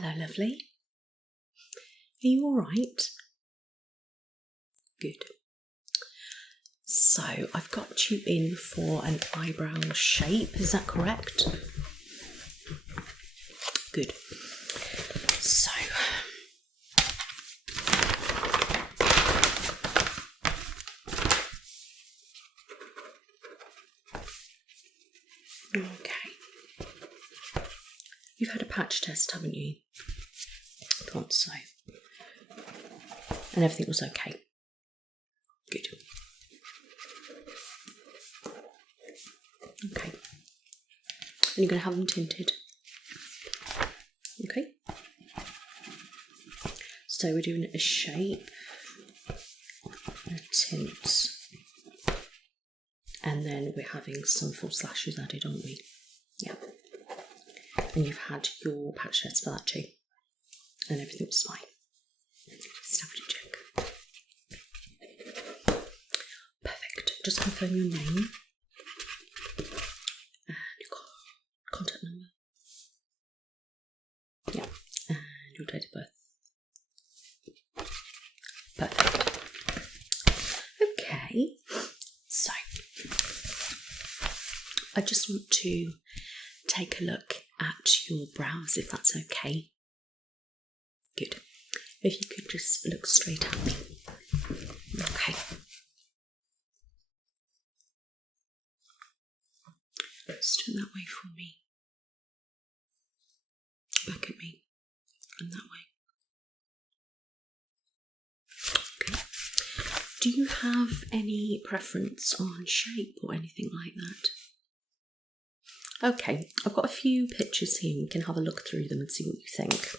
Hello, lovely. Are you all right? Good. So, I've got you in for an eyebrow shape, is that correct? Good. So, okay. You've had a patch test, haven't you? I thought so. And everything was okay. Good. Okay. And you're going to have them tinted. Okay. So we're doing a shape, a tint, and then we're having some false lashes added, aren't we? Yeah. And you've had your patch test for that too. And everything was fine. Just have to check. Perfect. Just confirm your name and your contact number. Yeah. And your date of birth. Perfect. Okay. So, I just want to take a look at your brows, if that's okay. Good. If you could just look straight at me. Okay. Just turn that way for me. Back at me. And that way. Okay. Do you have any preference on shape or anything like that? Okay, I've got a few pictures here. We can have a look through them and see what you think.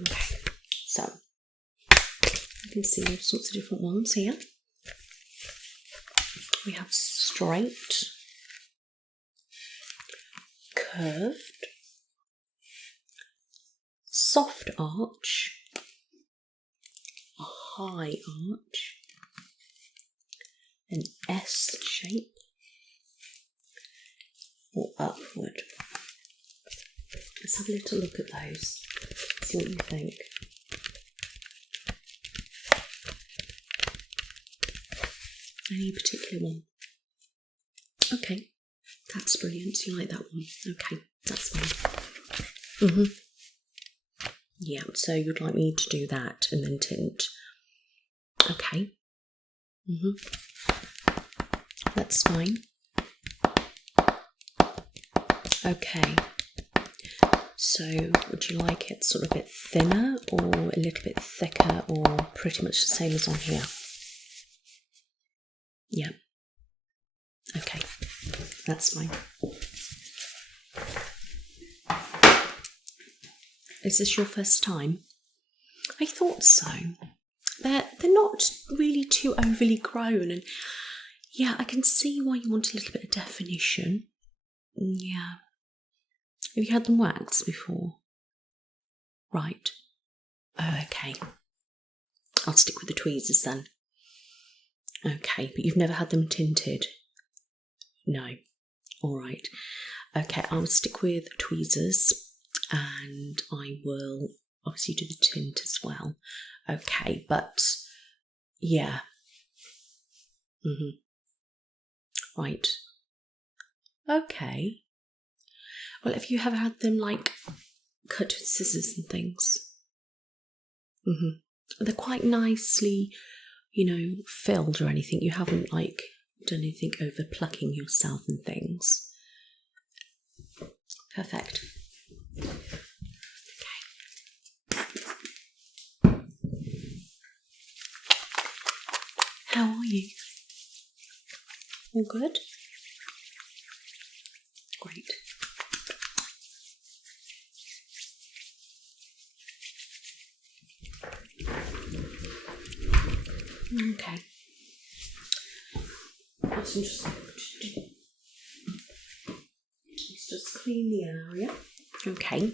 Okay, so you can see all sorts of different ones here. We have straight, curved, soft arch, a high arch, an S shape, or upward. Let's have a little look at those, see what you think. Any particular one? Okay, that's brilliant. So you like that one? Okay, that's fine. Yeah, so you'd like me to do that and then tint. Okay. That's fine. Okay. So, would you like it sort of a bit thinner or a little bit thicker or pretty much the same as on here? Yeah. Okay. That's fine. Is this your first time? I thought so. They're not really too overly grown, and yeah, I can see why you want a little bit of definition. Yeah. Have you had them waxed before? Right. Oh, okay. I'll stick with the tweezers then. Okay, but you've never had them tinted? No. All right. Okay, I'll stick with tweezers and I will obviously do the tint as well. Okay, but yeah. Right. Okay. Well, have you ever had them like cut with scissors and things? They're quite nicely, filled or anything. You haven't like done anything over plucking yourself and things. Perfect. Okay. How are you? All good? Great. Okay. What's interesting to do is just clean the area. Okay.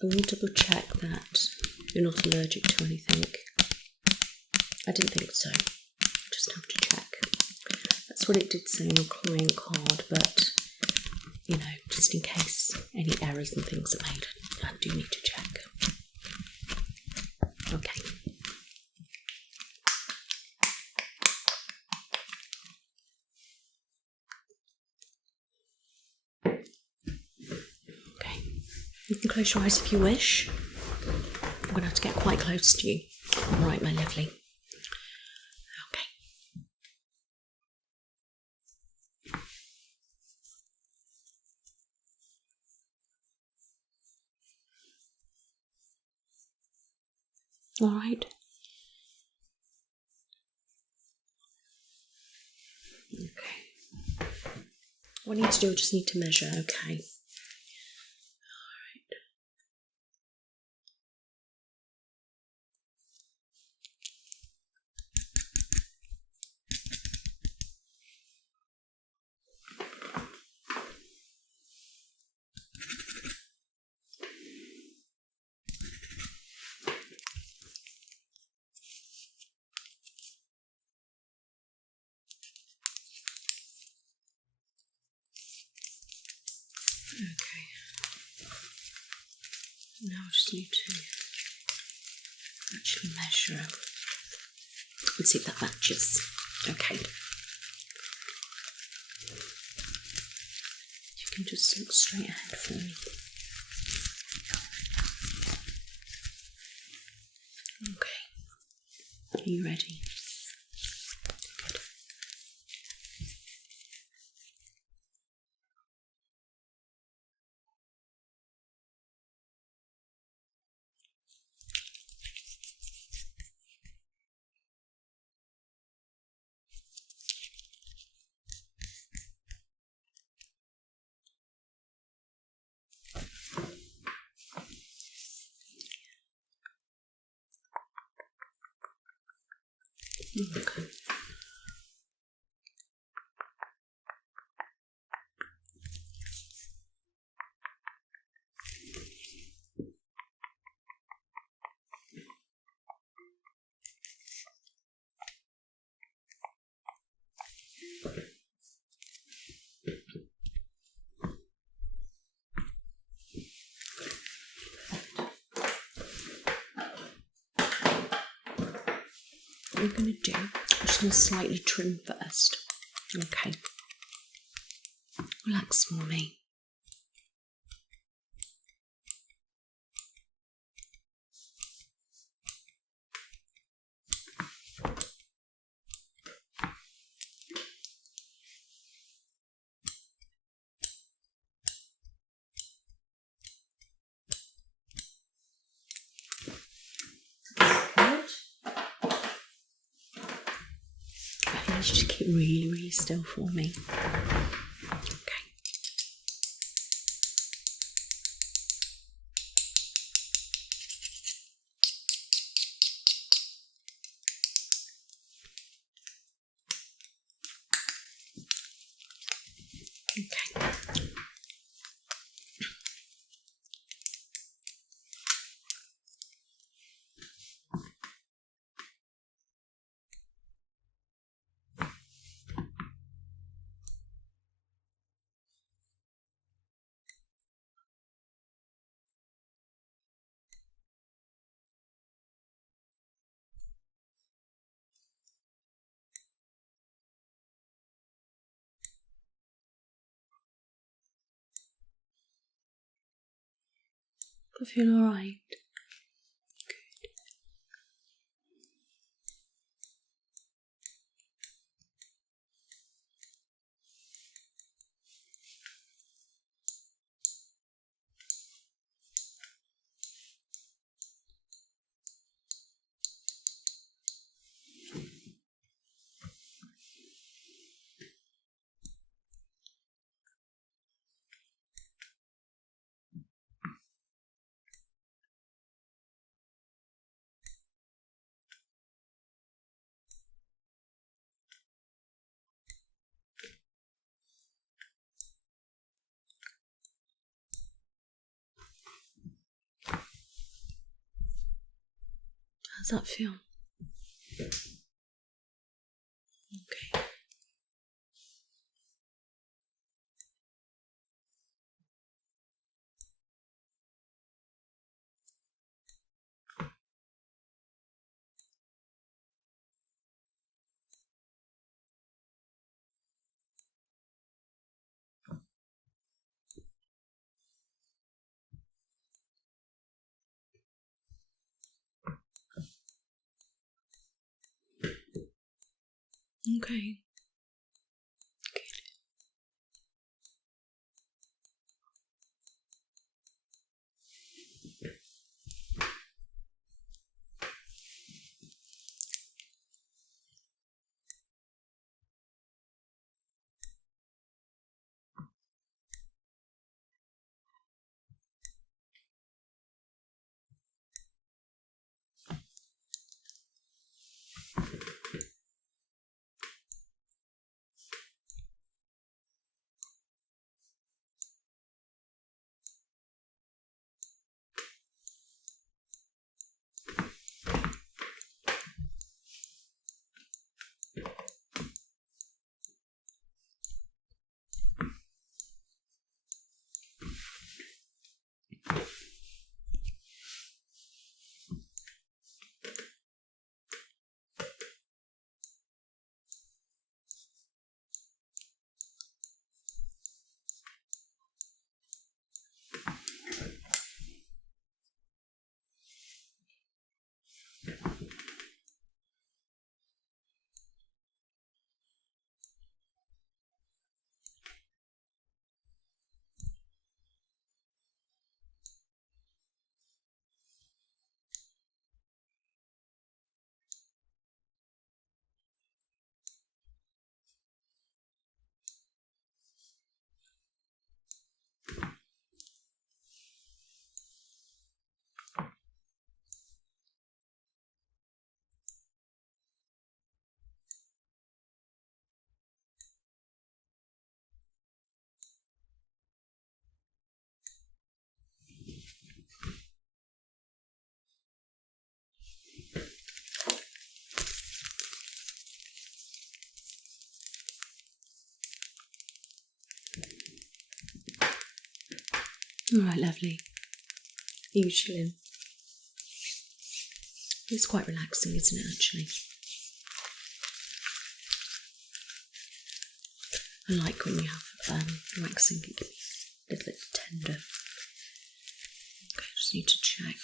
I will double check that you're not allergic to anything. I didn't think so. Just have to check. That's That's what it did say on your client card, but you know, just in case any errors and things are made, I do need to check. Okay. Okay. You can close your eyes if you wish. I'm going to have to get quite close to you. All right, my lovely. Okay. All right. Okay. What I need to do, I just need to measure, okay. Okay. Now I just need to actually measure and see if that matches. Okay. You can just look straight ahead for me. Okay. Are you ready? Good. Okay. What I'm going to do, I'm just going to slightly trim first. Okay. Relax for me. I need you to keep really, really still for me. Okay. Okay. I feel alright. Good. How's that feel? Okay. Okay. All right, lovely. You chilling? It's quite relaxing, isn't it, actually? I like when you have waxing, it can be a little bit tender. Okay, just need to check.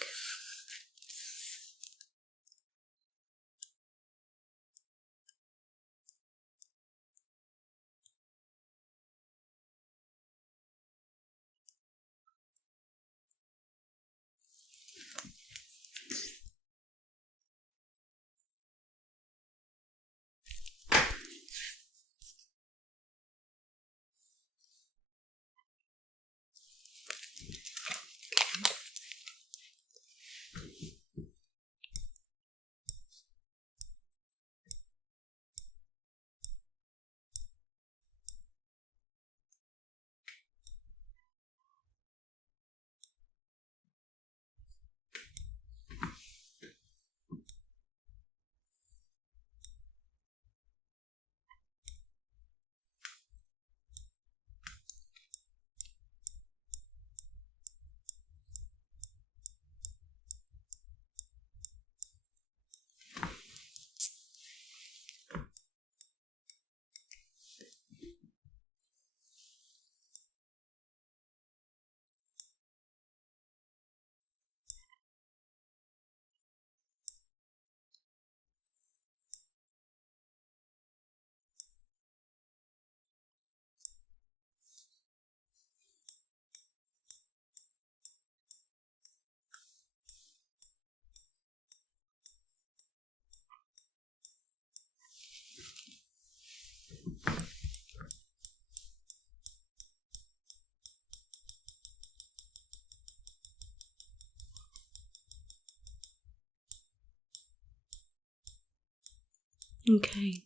Okay.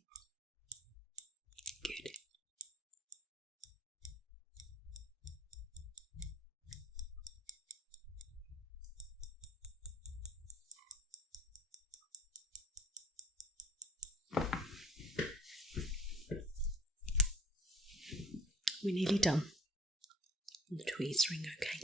Good. We're nearly done. And the tweezering, okay.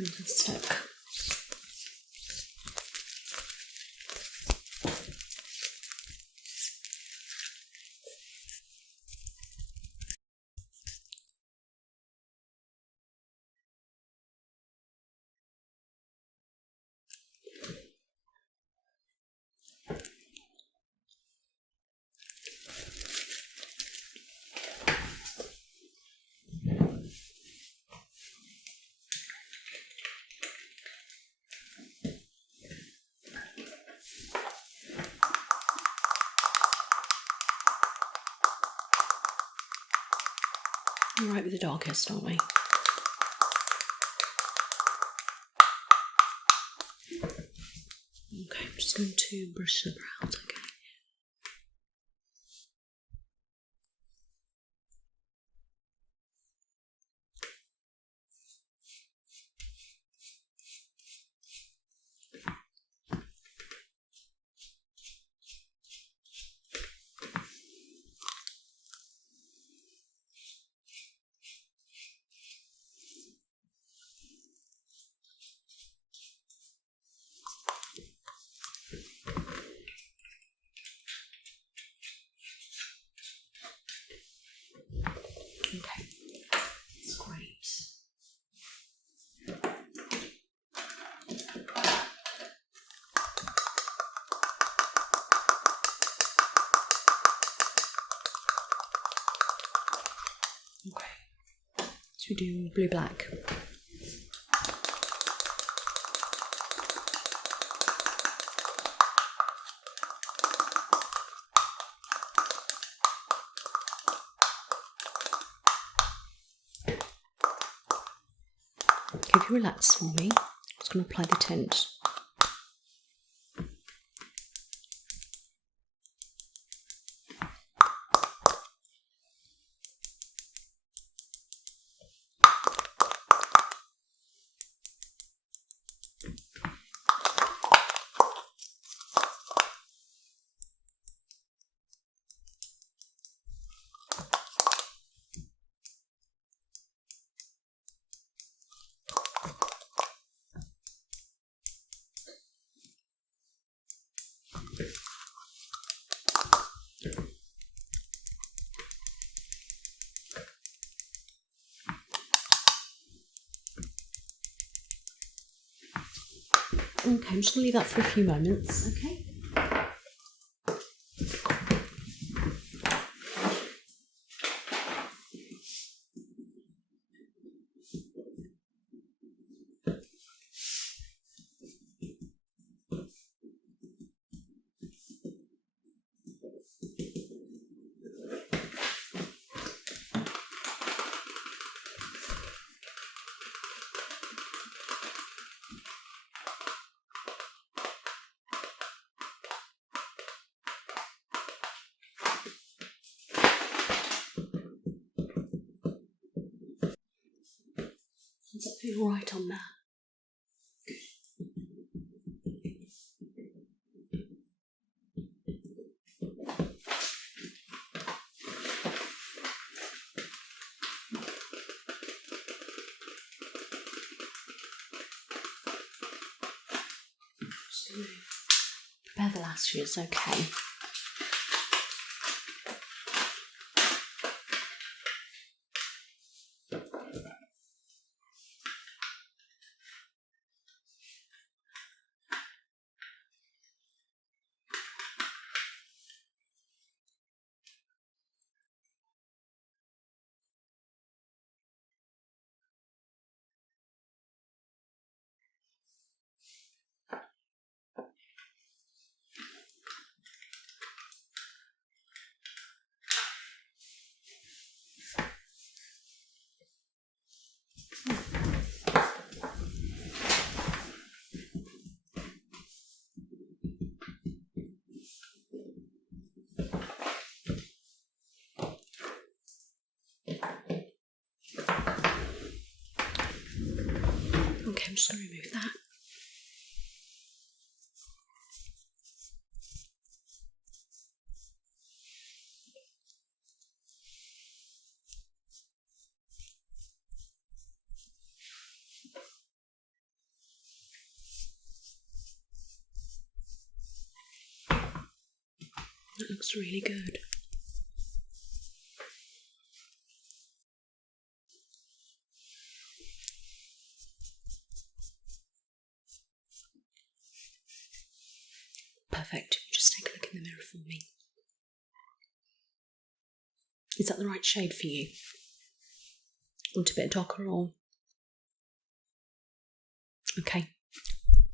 Fantastic. All right with the darkest, aren't we? Okay, I'm just going to brush the brows, okay? Okay, that's great. Okay, should we do blue-black? Okay, if you relax for me, I'm just going to apply the tint. Okay, I'm just going to leave that for a few moments, okay? Does that feel right on there? Just going to prepare the lashes, okay. Okay, I'm just going to remove that. That looks really good. Perfect. Just take a look in the mirror for me. Is that the right shade for you? Want a bit darker or? Okay.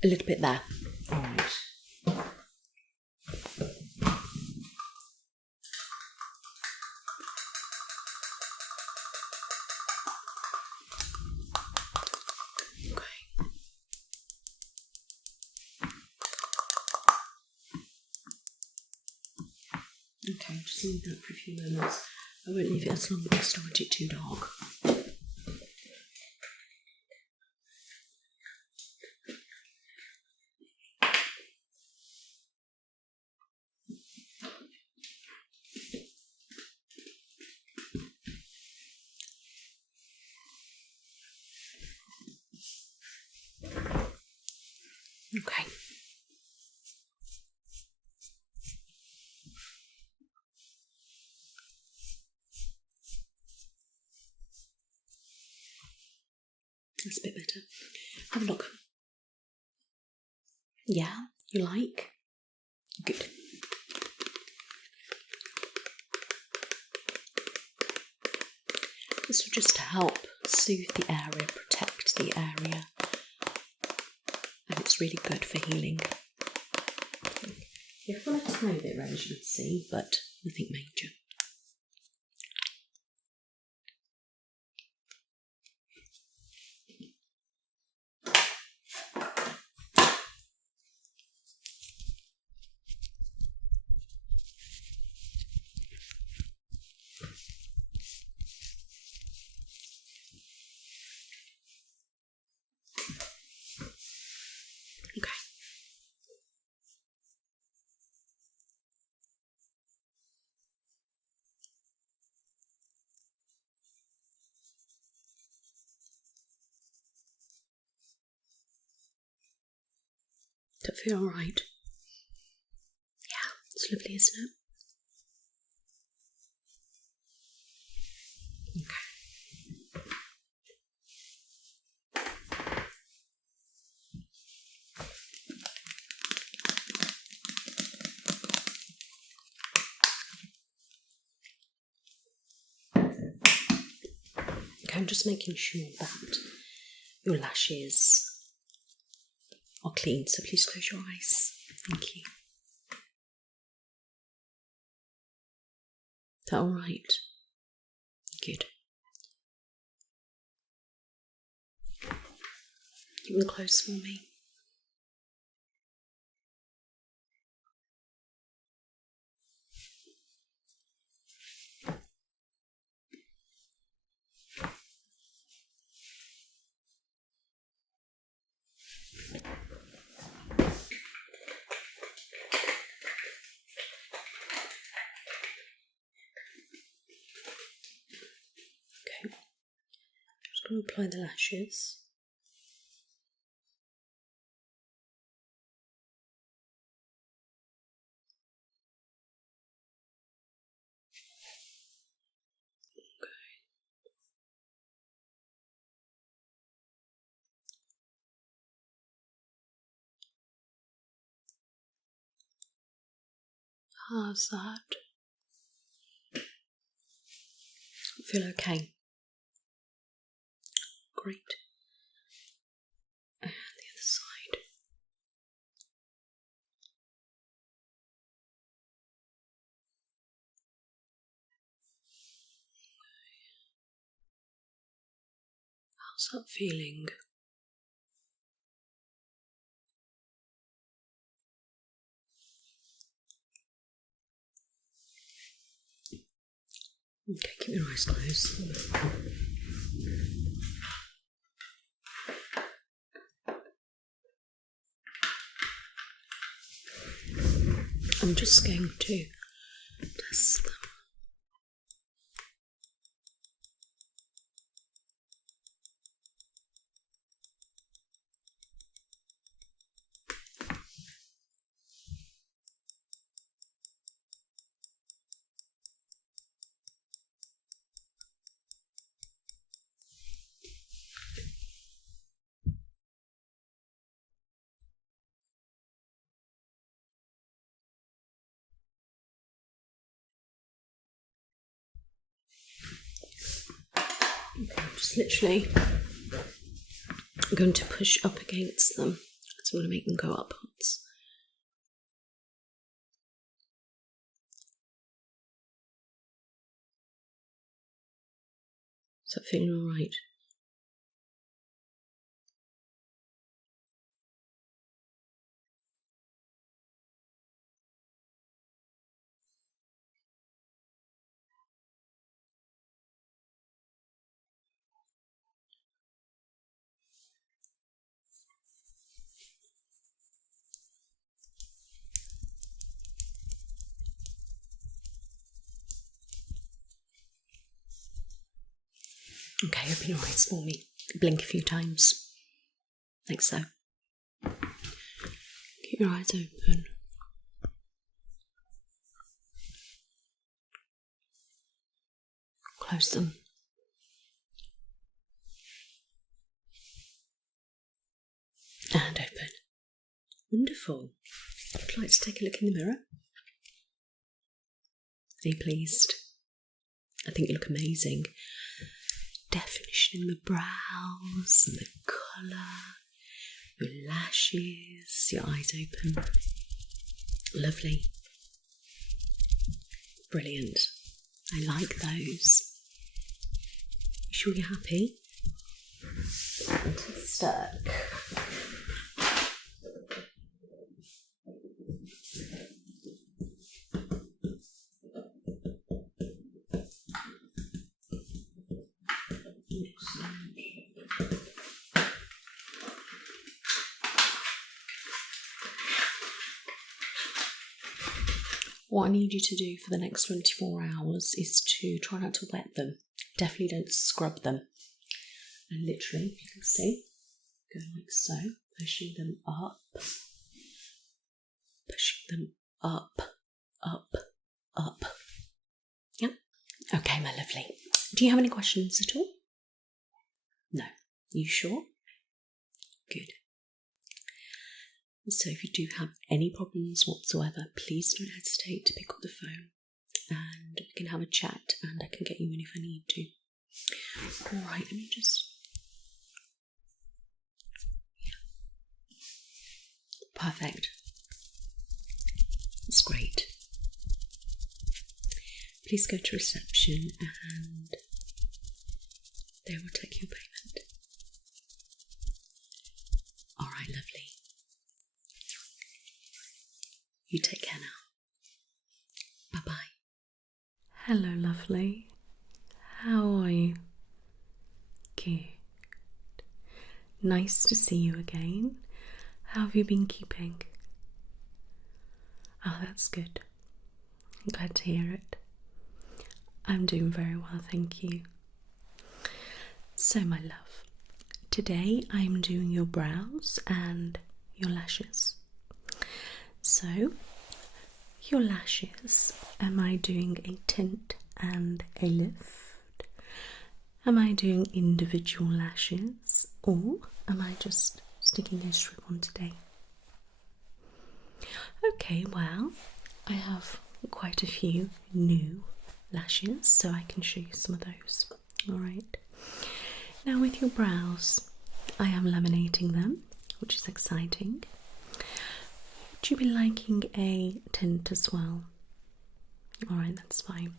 A little bit there. Alright. Okay, just leave that for a few moments. I won't leave it as long as I start it too dark. Okay. That's a bit better. Have a look. Yeah, you like? Good. This will just help soothe the area, protect the area, and it's really good for healing. You've got a tiny bit red, as you can see, but nothing major. Okay. Does it feel alright? Yeah, it's lovely, isn't it? Okay. Okay, I'm just making sure that your lashes are clean, so please close your eyes. Thank you. Is that alright? Good. Keep them close for me. Okay. Just going to apply the lashes. How's that? Feel okay? Great. And the other side. How's that feeling? Okay, keep your eyes closed. I'm just going to test them. just literally going to push up against them. So I'm going to make them go upwards. Is that feeling all right? Okay, open your eyes for me. Blink a few times. Like so. Keep your eyes open. Close them. And open. Wonderful. Would you like to take a look in the mirror? Are you pleased? I think you look amazing. Definition in the brows and the colour, your lashes, your eyes open. Lovely. Brilliant. I like those. You sure you're happy? Fantastic. What I need you to do for the next 24 hours is to try not to wet them. Definitely don't scrub them. And literally, you can see, go like so, pushing them up, up. Yeah? Okay, my lovely. Do you have any questions at all? No. You sure? Good. So if you do have any problems whatsoever, please don't hesitate to pick up the phone and we can have a chat and I can get you in if I need to. Alright, let me just... Yeah. Perfect. That's great. Please go to reception and they will take your payment. Alright, lovely. You take care now. Bye-bye. Hello, lovely. How are you? Good. Nice to see you again. How have you been keeping? Oh, that's good. I'm glad to hear it. I'm doing very well, thank you. So, my love, today I'm doing your brows and your lashes. So, your lashes, am I doing a tint and a lift? Am I doing individual lashes or am I just sticking a strip on today? Okay, well, I have quite a few new lashes, so I can show you some of those. Alright. Now with your brows, I am laminating them, which is exciting. Would you be liking a tint as well? Alright, that's fine.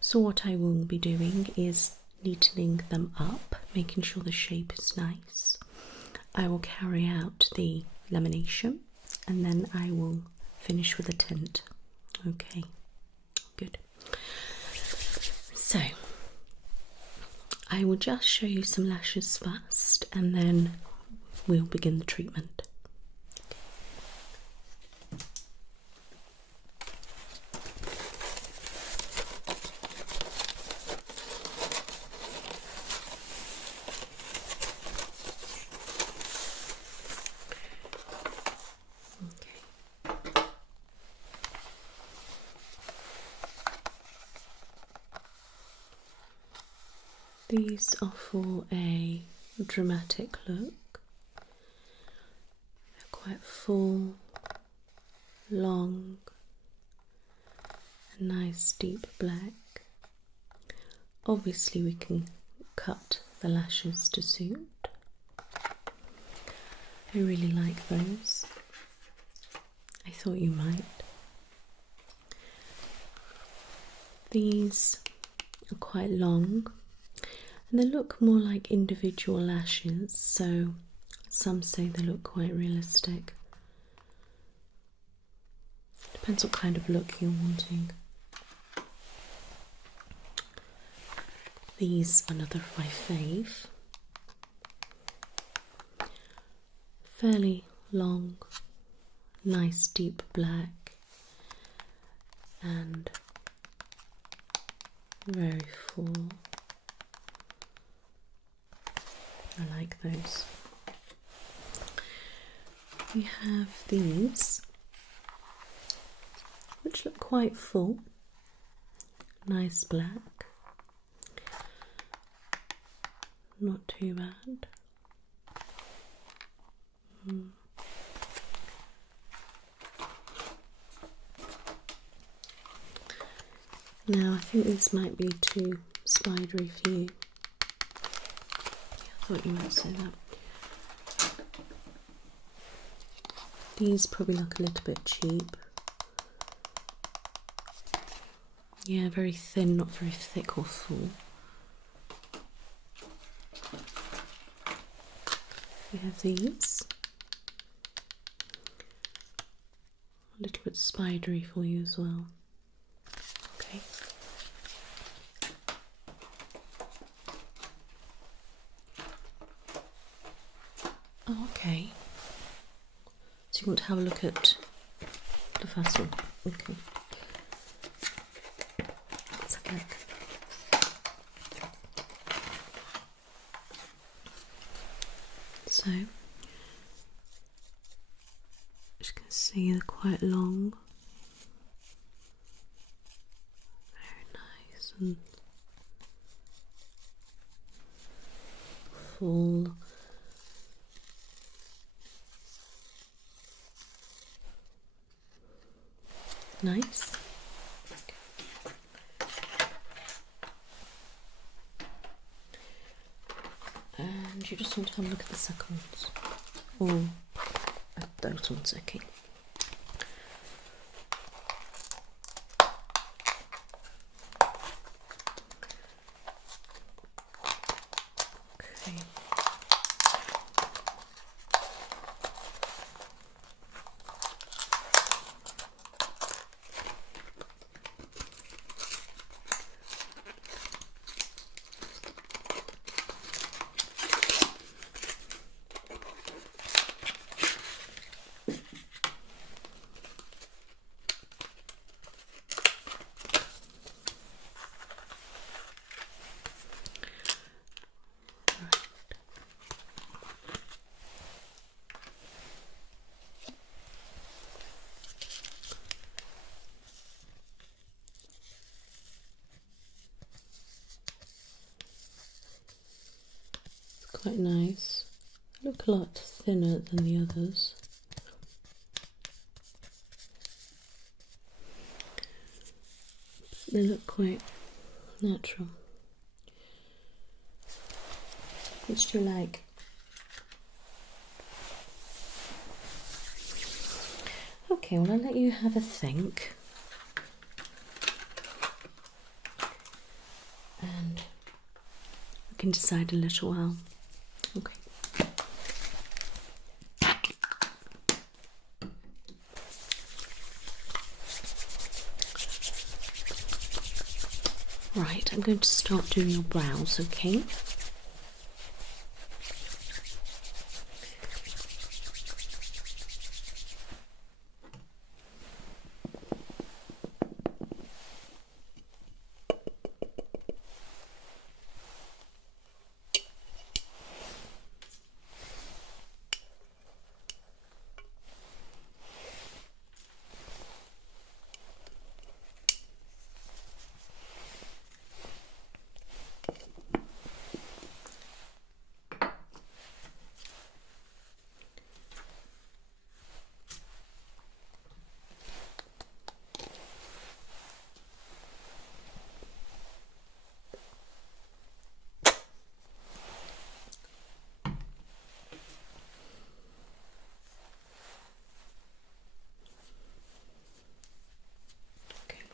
So what I will be doing is neatening them up, making sure the shape is nice. I will carry out the lamination and then I will finish with a tint. Okay, good. So, I will just show you some lashes first and then we'll begin the treatment. These are for a dramatic look. They're quite full, long, a nice deep black. Obviously we can cut the lashes to suit. I really like those. I thought you might. These are quite long and they look more like individual lashes, so some say they look quite realistic. Depends what kind of look you're wanting. These are another of my fave. Fairly long, nice deep black and very full. I like those. We have these, which look quite full, nice black, not too bad. Now I think this might be too spidery for you. I thought you might say that. These probably look a little bit cheap. Yeah, very thin, not very thick or full. We have these. A little bit spidery for you as well. Okay. Oh, okay. So you want to have a look at the first one? Okay. Let's have a look. So, as you can see, they're quite long. Very nice and full. Nice. And you just want to have a look at the second ones. Or those ones, okay. Okay. Quite nice. They look a lot thinner than the others. They look quite natural. Which do you like? Okay, well I'll let you have a think. And we can decide a little while. Okay. Right, I'm going to start doing your brows, okay?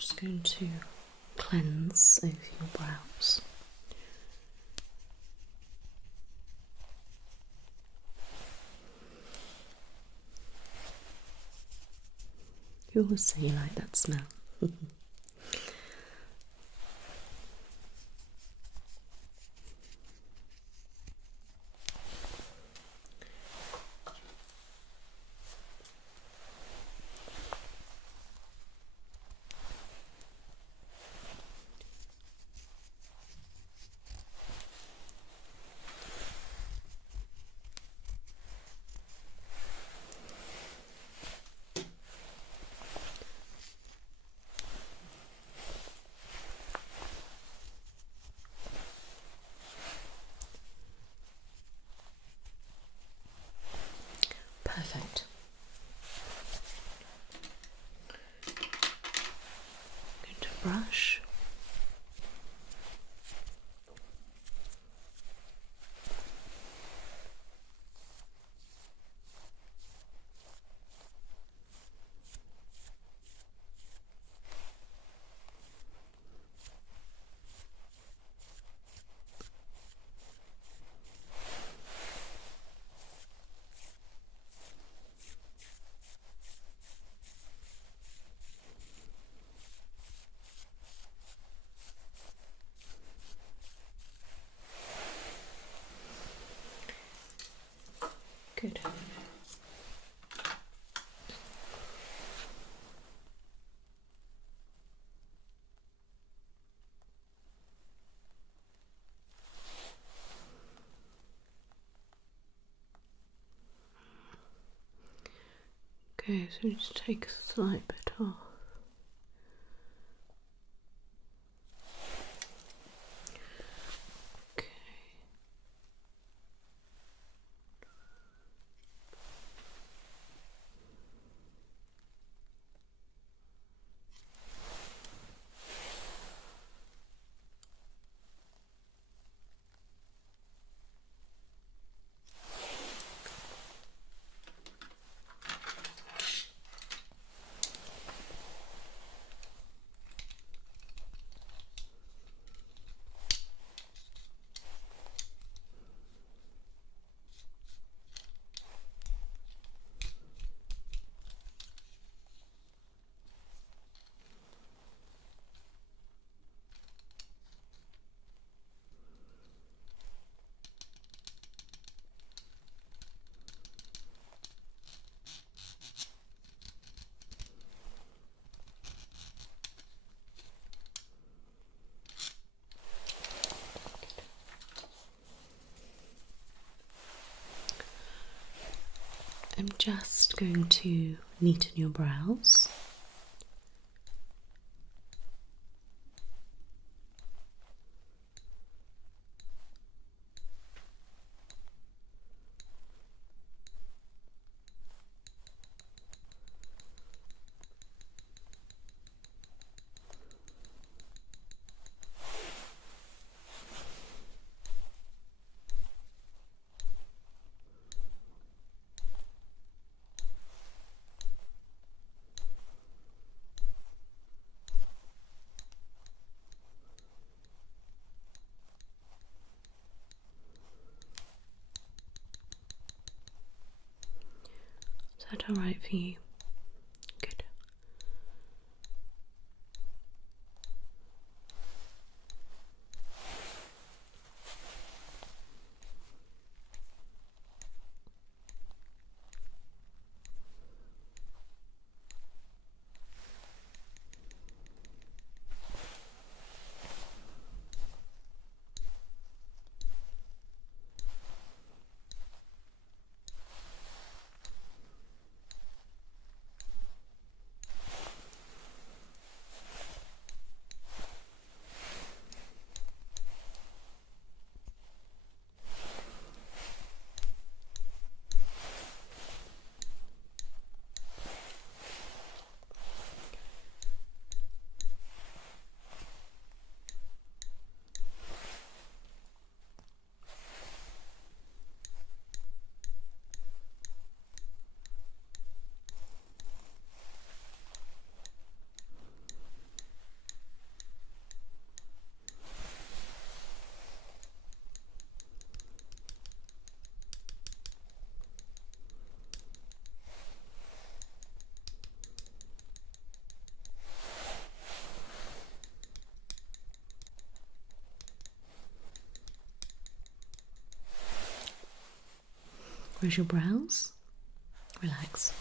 just going to cleanse over your brows. You always say you like that smell. Perfect. I'm going to brush. Good. Okay, so just take a slight bit off. Okay. I'm just going to neaten your brows. Is that alright for you? Good. Close your brows. Relax.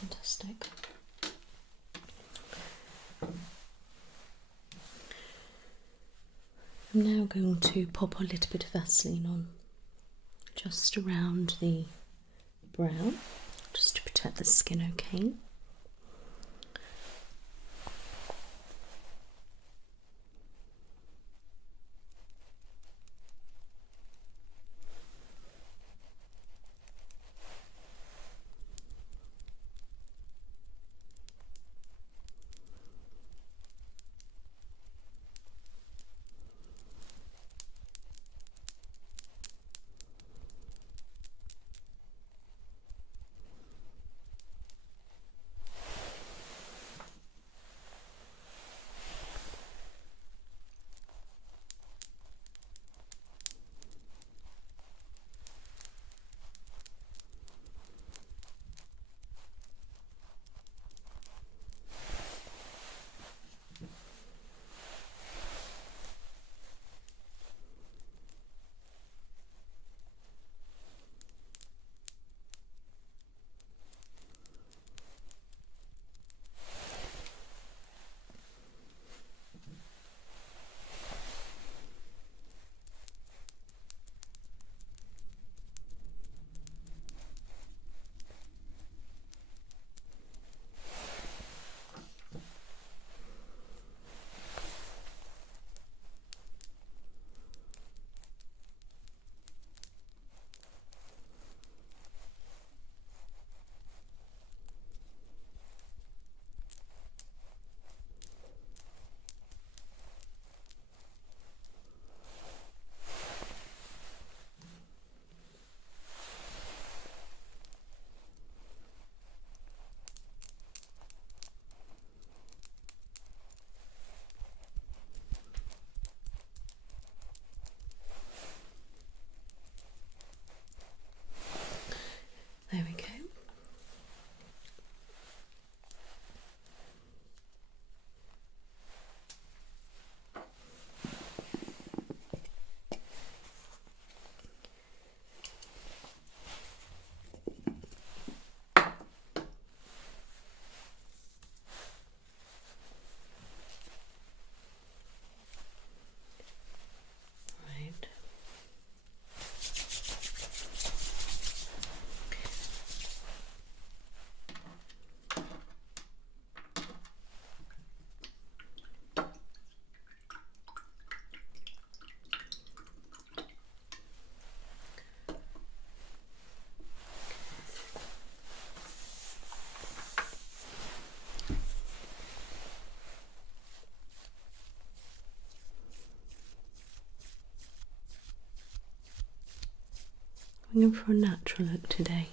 Fantastic. I'm now going to pop a little bit of Vaseline on just around the brow, just to protect the skin, okay? Looking for a natural look today.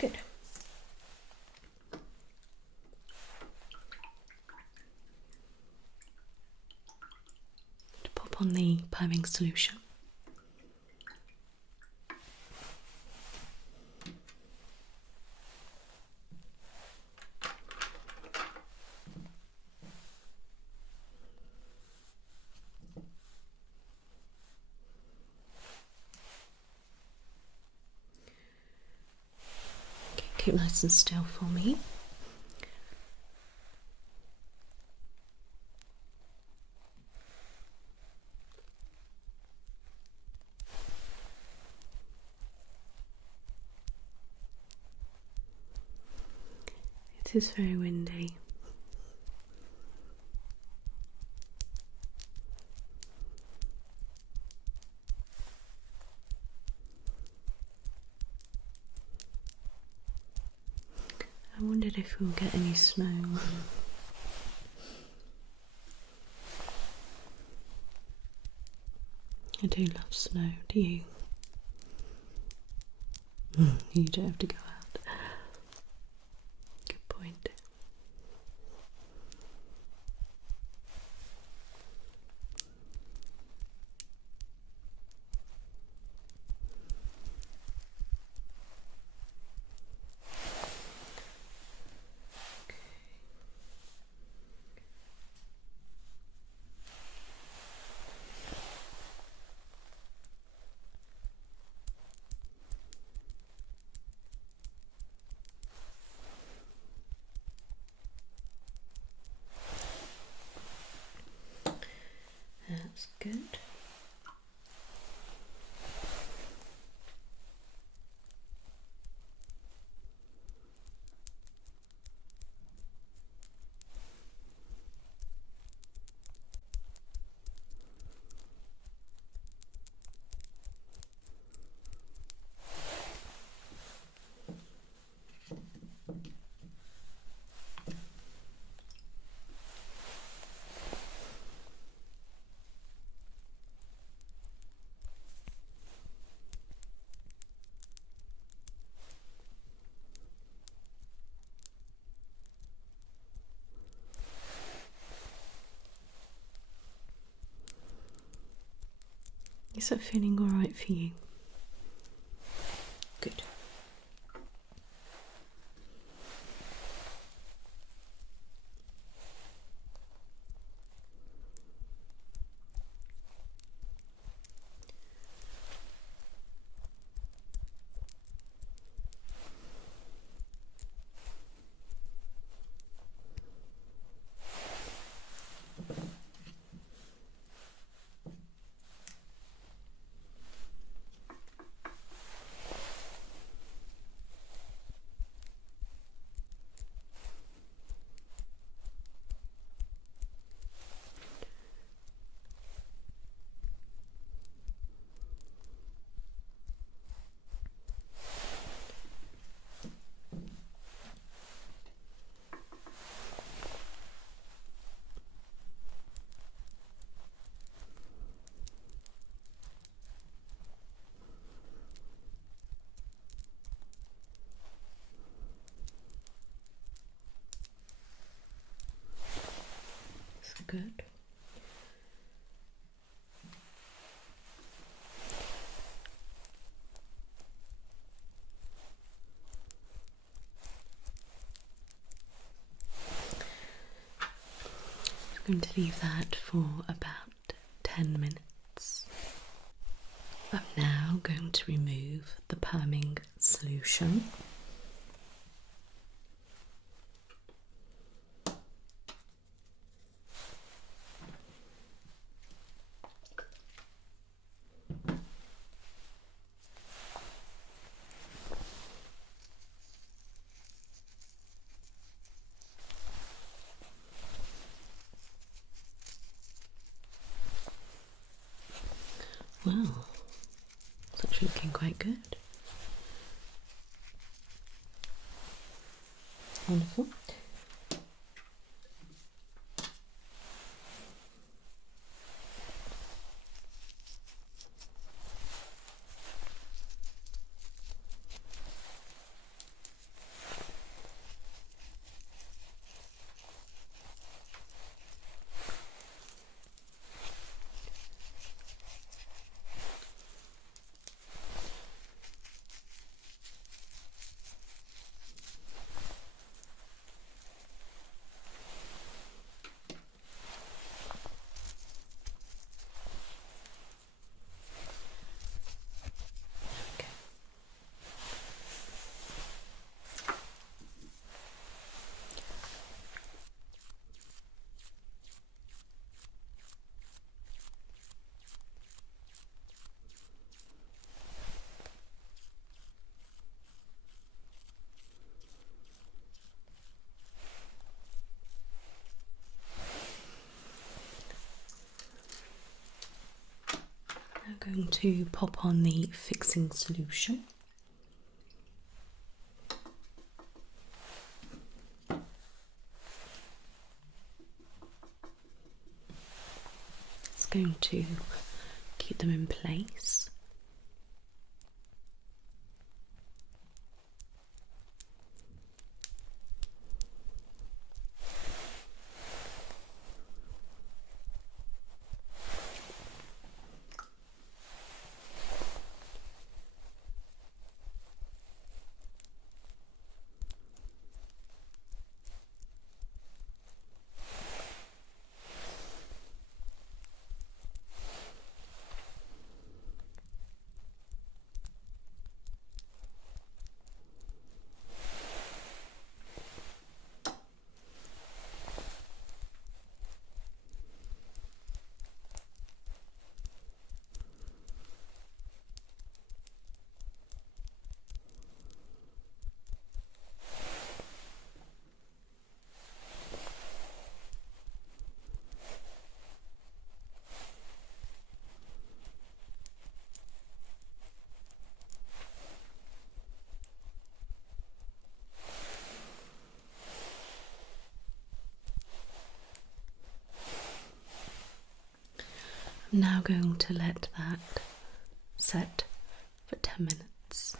Good. To pop on the perming solution. Keep nice and still for me. It is very windy. I wondered if we'll get any snow. I do love snow, do you? You don't have to go out. Good point. That's good. Is that feeling all right for you? Good. Good. I'm going to leave that for about 10 minutes. I'm now going to remove the perming solution. actually looking quite good. Wonderful. I'm going to pop on the fixing solution. It's going to keep them in place. I'm now going to let that set for 10 minutes.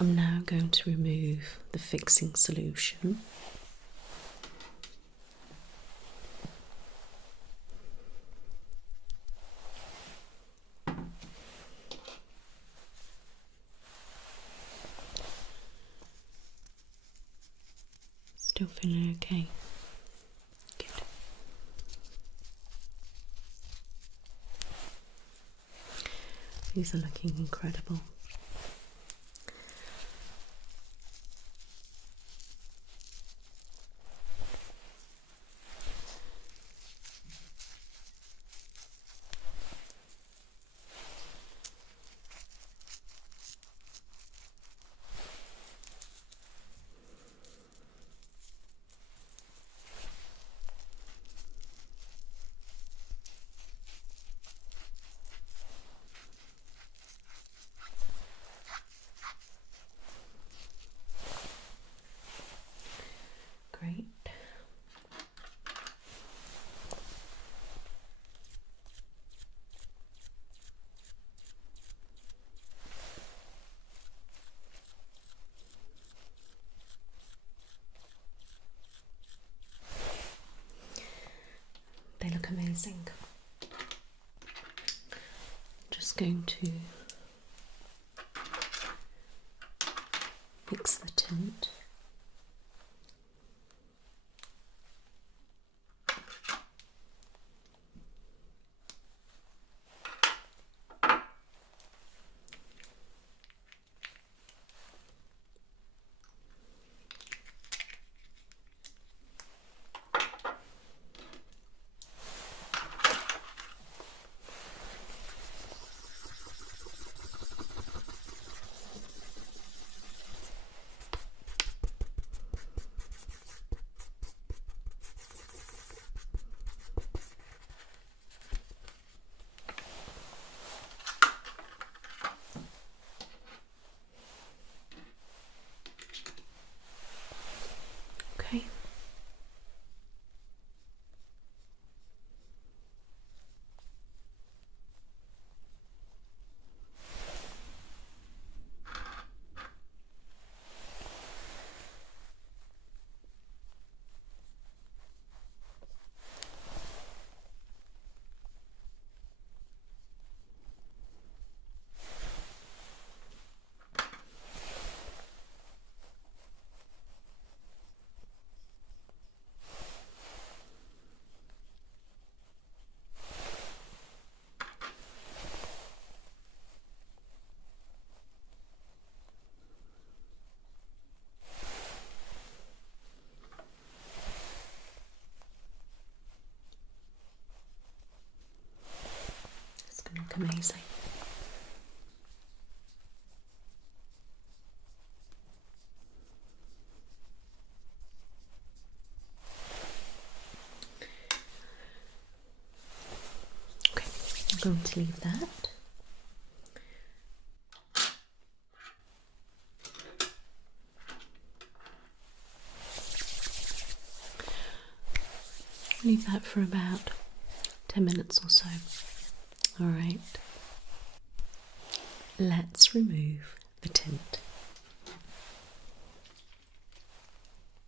I'm now going to remove the fixing solution. Still feeling okay? Good. These are looking incredible. Great. They look amazing. Just going to fix the tint. going to leave that. Leave that for about 10 minutes or so. Alright. Let's remove the tint.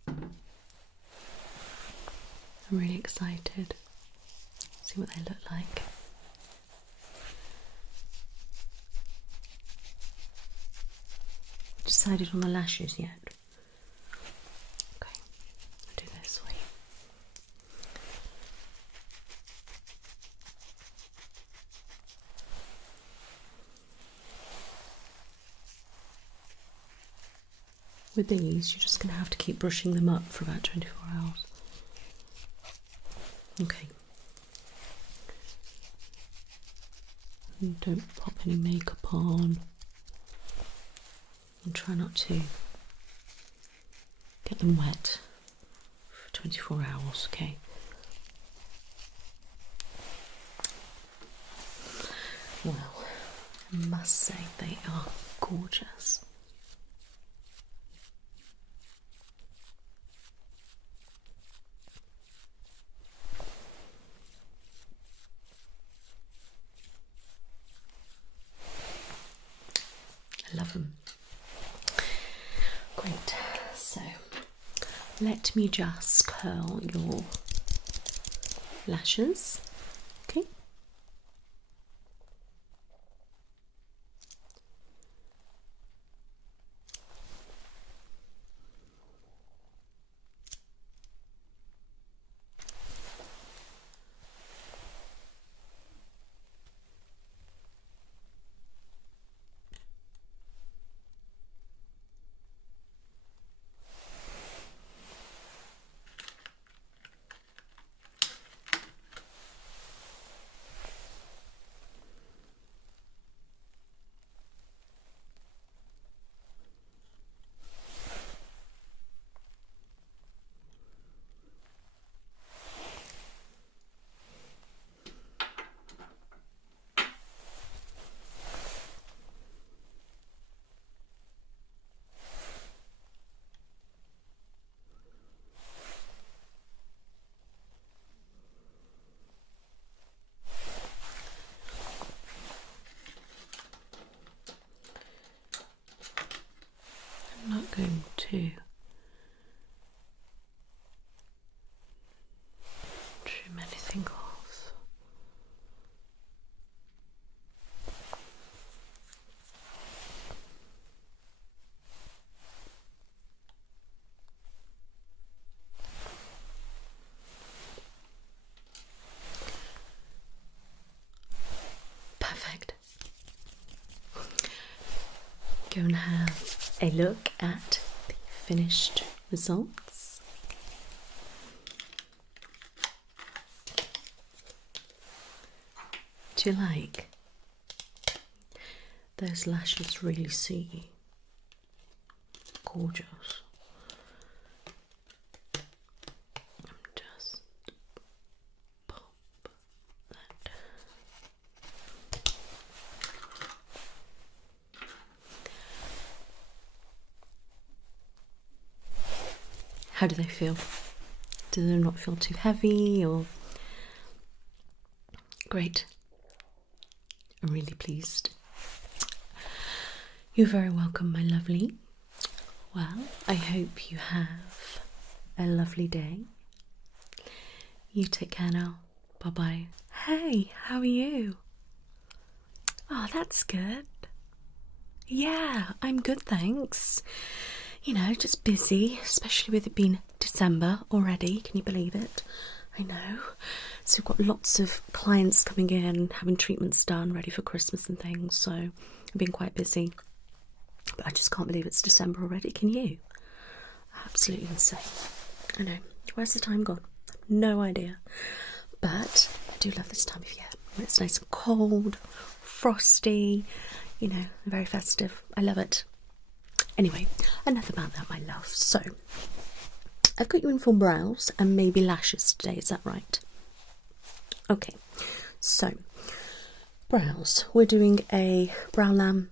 I'm really excited to see what they look like. Decided on the lashes yet? Okay, I'll do this for you. With these, you're just going to have to keep brushing them up for about 24 hours. Okay. And don't pop any makeup on. And try not to get them wet for 24 hours, okay? Well, I must say they are gorgeous. I love them. Great, so let me just curl your lashes, okay? I'm not going to trim anything off. Perfect. Go and have a look at the finished results. Do you like? Those lashes really see gorgeous. Just pop that. How do they feel? Do they not feel too heavy or? Great. I'm really pleased. You're very welcome, my lovely. Well, I hope you have a lovely day. You take care now. Bye-bye. Hey, how are you? Oh, that's good. Yeah, I'm good, thanks. You know, just busy, especially with it being December already. Can you believe it? I know. So we've got lots of clients coming in, having treatments done, ready for Christmas and things. So I've been quite busy. But I just can't believe it's December already. Can you? Absolutely insane. I know. Where's the time gone? No idea. But I do love this time of year. When it's nice and cold, frosty, you know, very festive. I love it. Anyway, enough about that, my love. So, I've got you in for brows and maybe lashes today, is that right? Okay, so brows. We're doing a brow lam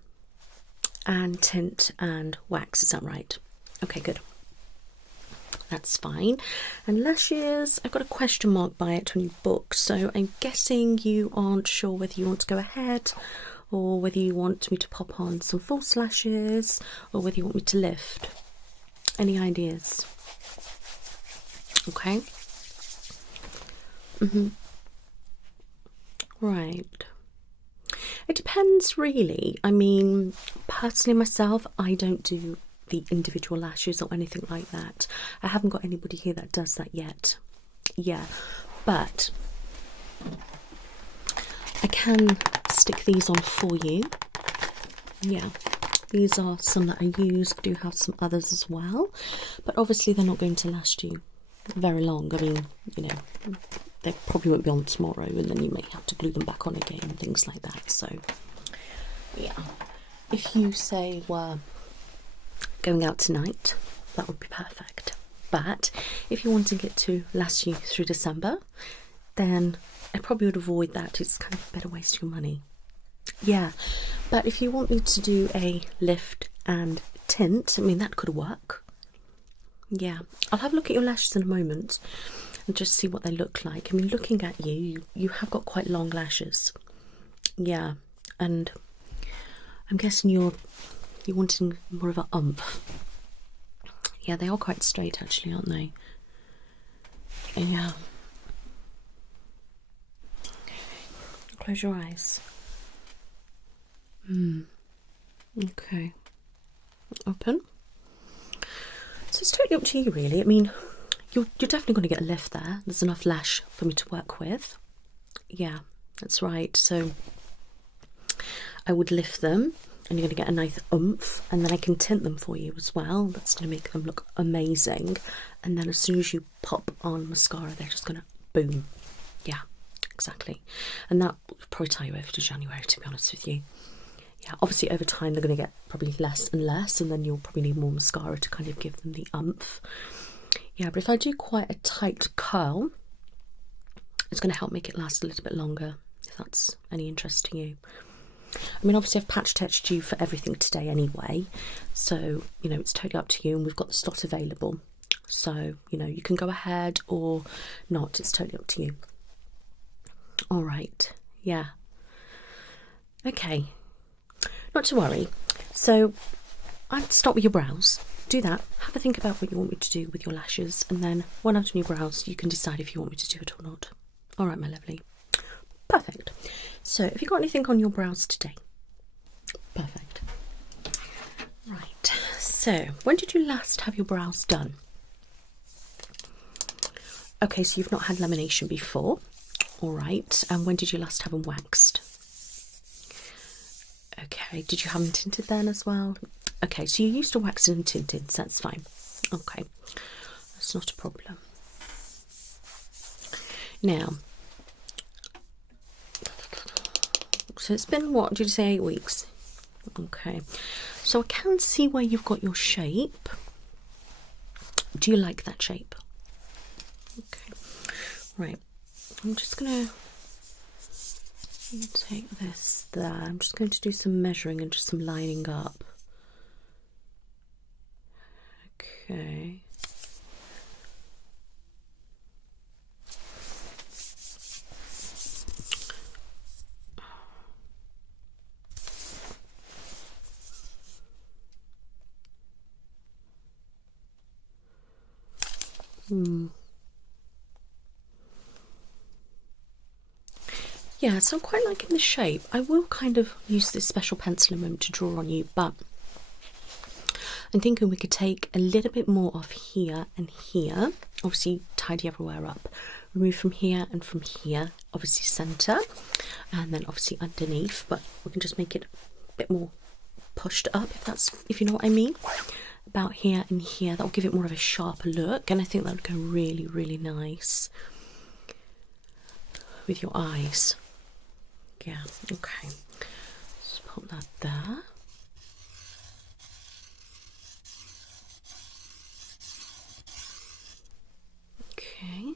and tint and wax, is that right? Okay, good. That's fine. And lashes, I've got a question mark by it when you book, so I'm guessing you aren't sure whether you want to go ahead or whether you want me to pop on some false lashes or whether you want me to lift. Any ideas? Okay. Right. It depends really. I mean, personally myself, I don't do the individual lashes or anything like that. I haven't got anybody here that does that yet. Yeah, but I can stick these on for you. Yeah, these are some that I use. I do have some others as well, but obviously they're not going to last you very long. I mean, you know, they probably won't be on tomorrow, and then you may have to glue them back on again and things like that. So yeah, if you say we're going out tonight, that would be perfect. But if you're wanting it to last you through December, then I probably would avoid that. It's kind of a better waste of your money. Yeah, but if you want me to do a lift and tint, I mean, that could work. Yeah, I'll have a look at your lashes in a moment and just see what they look like. I mean, looking at you, you have got quite long lashes. Yeah, and I'm guessing you're wanting more of a umph. Yeah, they are quite straight actually, aren't they? Yeah. Close your eyes. Okay. Open. So it's totally up to you really. I mean, you're definitely going to get a lift there. There's enough lash for me to work with. Yeah, that's right. So I would lift them and you're going to get a nice oomph, and then I can tint them for you as well. That's going to make them look amazing. And then as soon as you pop on mascara, they're just going to boom. Yeah, exactly. And that will probably tie you over to January, to be honest with you. Yeah, obviously over time they're going to get probably less and less, and then you'll probably need more mascara to kind of give them the oomph. Yeah, but if I do quite a tight curl, it's going to help make it last a little bit longer, if that's any interest to you. I mean, obviously I've patch touched you for everything today anyway, so, you know, it's totally up to you, and we've got the slot available. So, you know, you can go ahead or not, it's totally up to you. All right, yeah. Okay, not to worry. So I'd start with your brows. Do that. Have a think about what you want me to do with your lashes, and then when I've done your brows, you can decide if you want me to do it or not. All right, my lovely. Perfect. So have you got anything on your brows today? Perfect. Right. So when did you last have your brows done? Okay, so you've not had lamination before. All right. And when did you last have them waxed? Okay. Did you have them tinted then as well? Okay, so you're used to waxing and tinted, so that's fine. Okay, that's not a problem. Now, so it's been, what did you say, 8 weeks? Okay, so I can see where you've got your shape. Do you like that shape? Okay, right. I'm just gonna take this there. I'm just going to do some measuring and just some lining up. Okay. Yeah, so I'm quite liking the shape. I will kind of use this special pencil in a moment to draw on you, but I'm thinking we could take a little bit more off here and here. Obviously tidy everywhere up. Remove from here and from here, obviously centre, and then obviously underneath, but we can just make it a bit more pushed up, if you know what I mean. About here and here, that will give it more of a sharper look, and I think that would go really, really nice with your eyes. Yeah, okay. Let's put that there. Okay.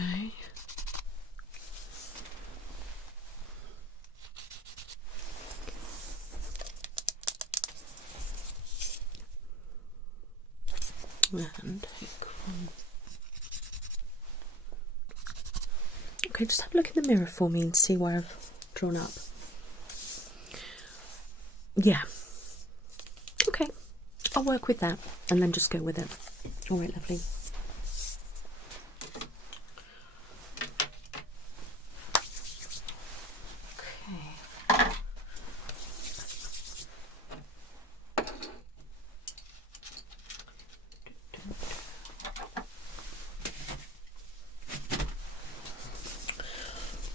Okay. And okay, just have a look in the mirror for me and see where I've drawn up. Yeah. Okay, I'll work with that and then just go with it. All right, lovely.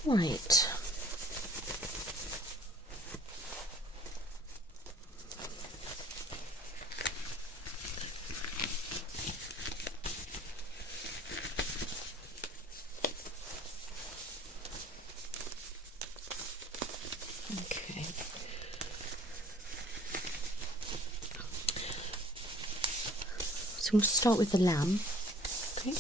Right. Okay. So we'll start with the lamb. Okay.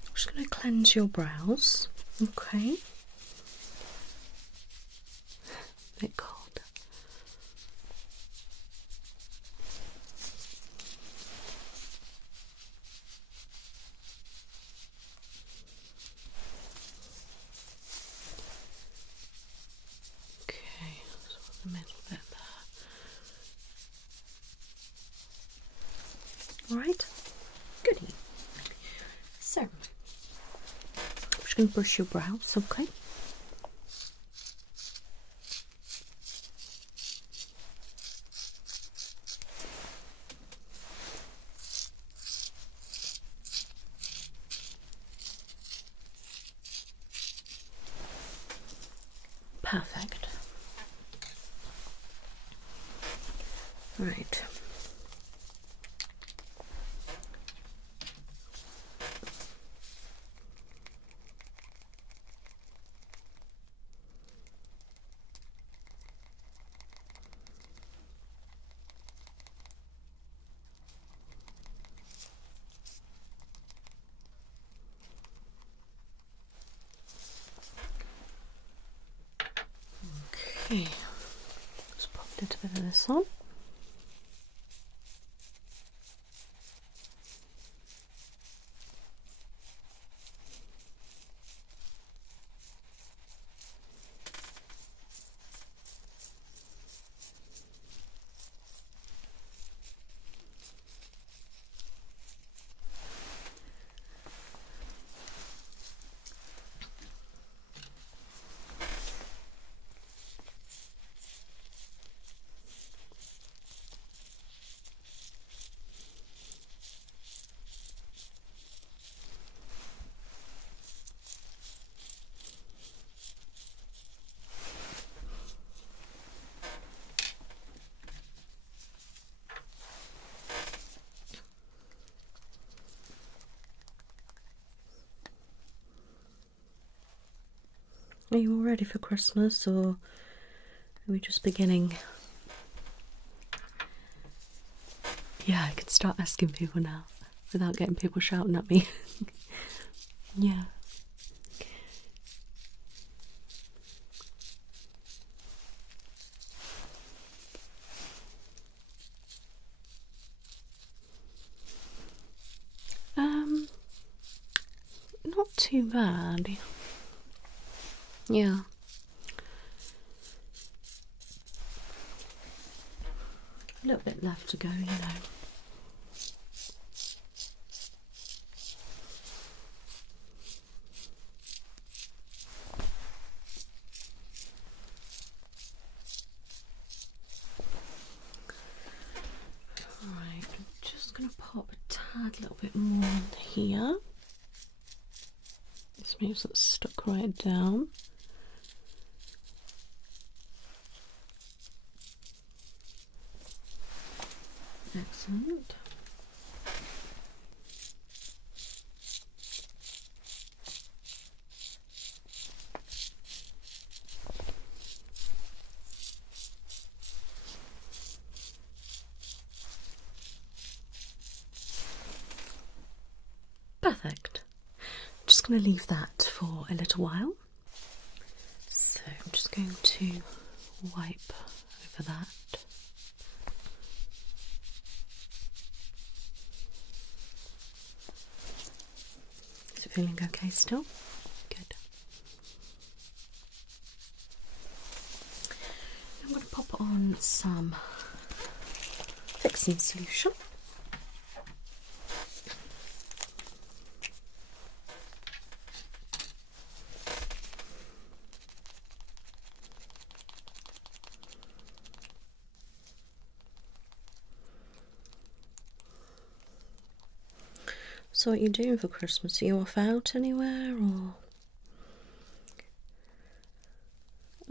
I'm just going to cleanse your brows. Okay. A bit cold. Okay, so the middle bit there. Alright, goody. So, I'm just going to brush your brows, okay? Perfect. Right. Okay, let's pop a little bit of this on. Are you all ready for Christmas, or are we just beginning? Yeah, I can start asking people now without getting people shouting at me. Yeah. Not too bad. Yeah. A little bit left to go, you know. going to pop a tad little bit more in here. This makes it stuck right down. Excellent. Perfect. I'm just going to leave that for a little while. So I'm just going to wipe over that. Is it feeling okay still? Good. I'm going to pop on some fixing solution. So what are you doing for Christmas? Are you off out anywhere or?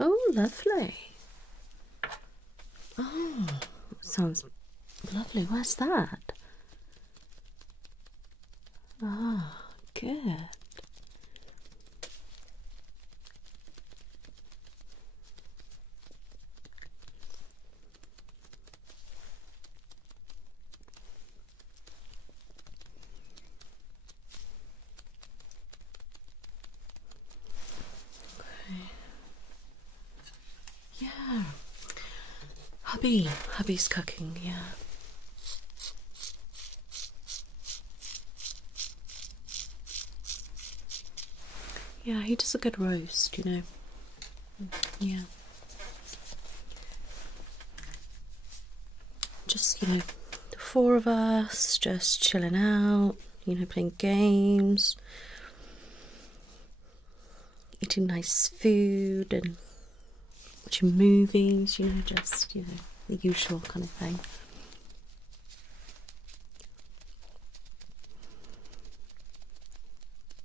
Oh, lovely. Oh, sounds lovely. Where's that? Ah, good. Yeah. Hubby's cooking, yeah. Yeah, he does a good roast, you know. Yeah. Just, you know, the four of us just chilling out, you know, playing games, eating nice food and watching movies, you know, just, you know, the usual kind of thing.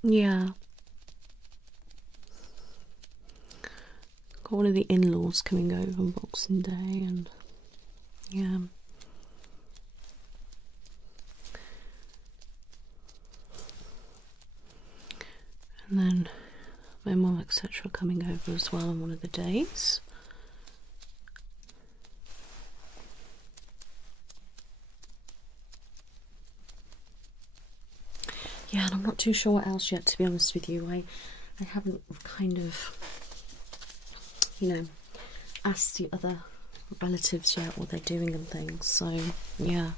Yeah. Got one of the in-laws coming over on Boxing Day and yeah. And then my mum, etc., coming over as well on one of the days. Yeah, and I'm not too sure what else yet, to be honest with you. I haven't kind of, you know, asked the other relatives yet what they're doing and things, so yeah.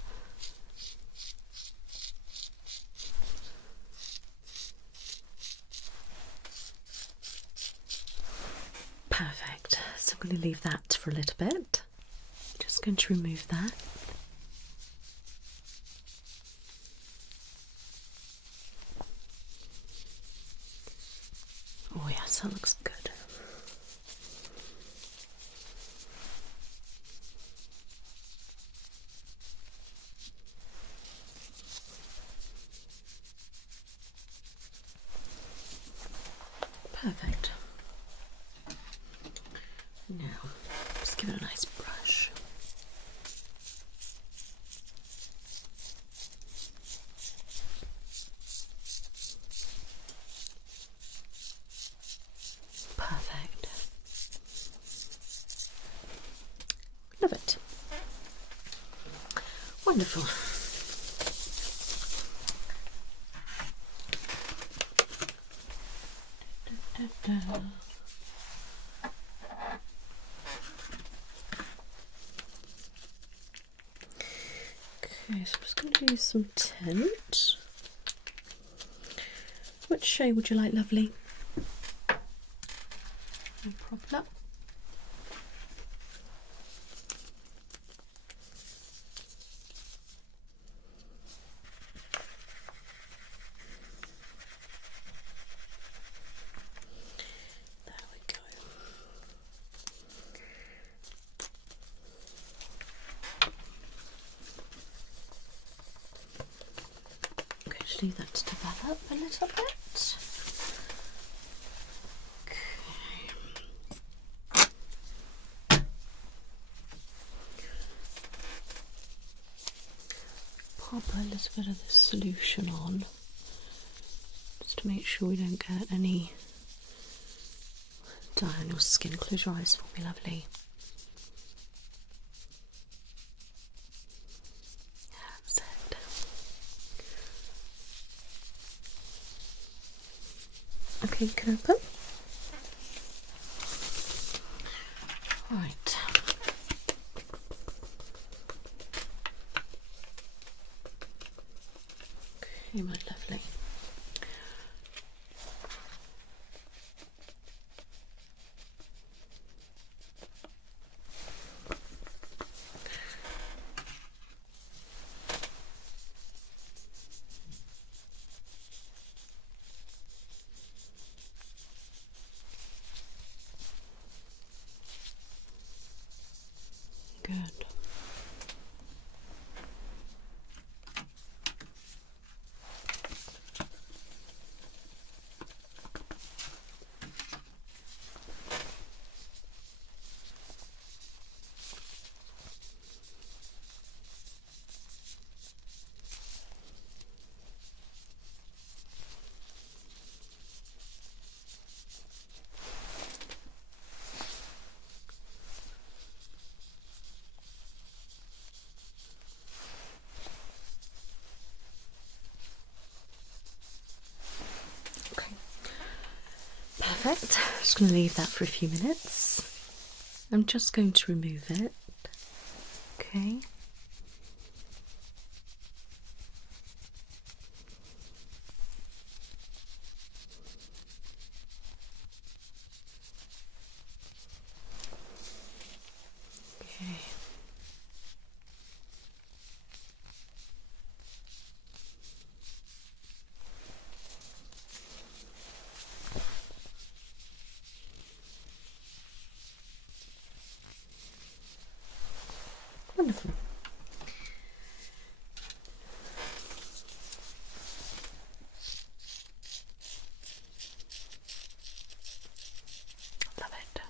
Perfect. So I'm going to leave that for a little bit. Just going to remove that. Oh yes, that looks good. Perfect. Now, just give it a nice brush. Perfect. Love it. Wonderful. Okay, so I'm just going to use some tint. Which shade would you like, lovely? No problem. There we go. Just leave that to develop a little bit. Pop a little bit of the solution on just to make sure we don't get any dye on your skin. Close your eyes for me, lovely. That's it. Okay, you can open. Right. Okay, my lovely. Good. Perfect. Just going to leave that for a few minutes. I'm just going to remove it. Okay. Okay. Wonderful. Love it.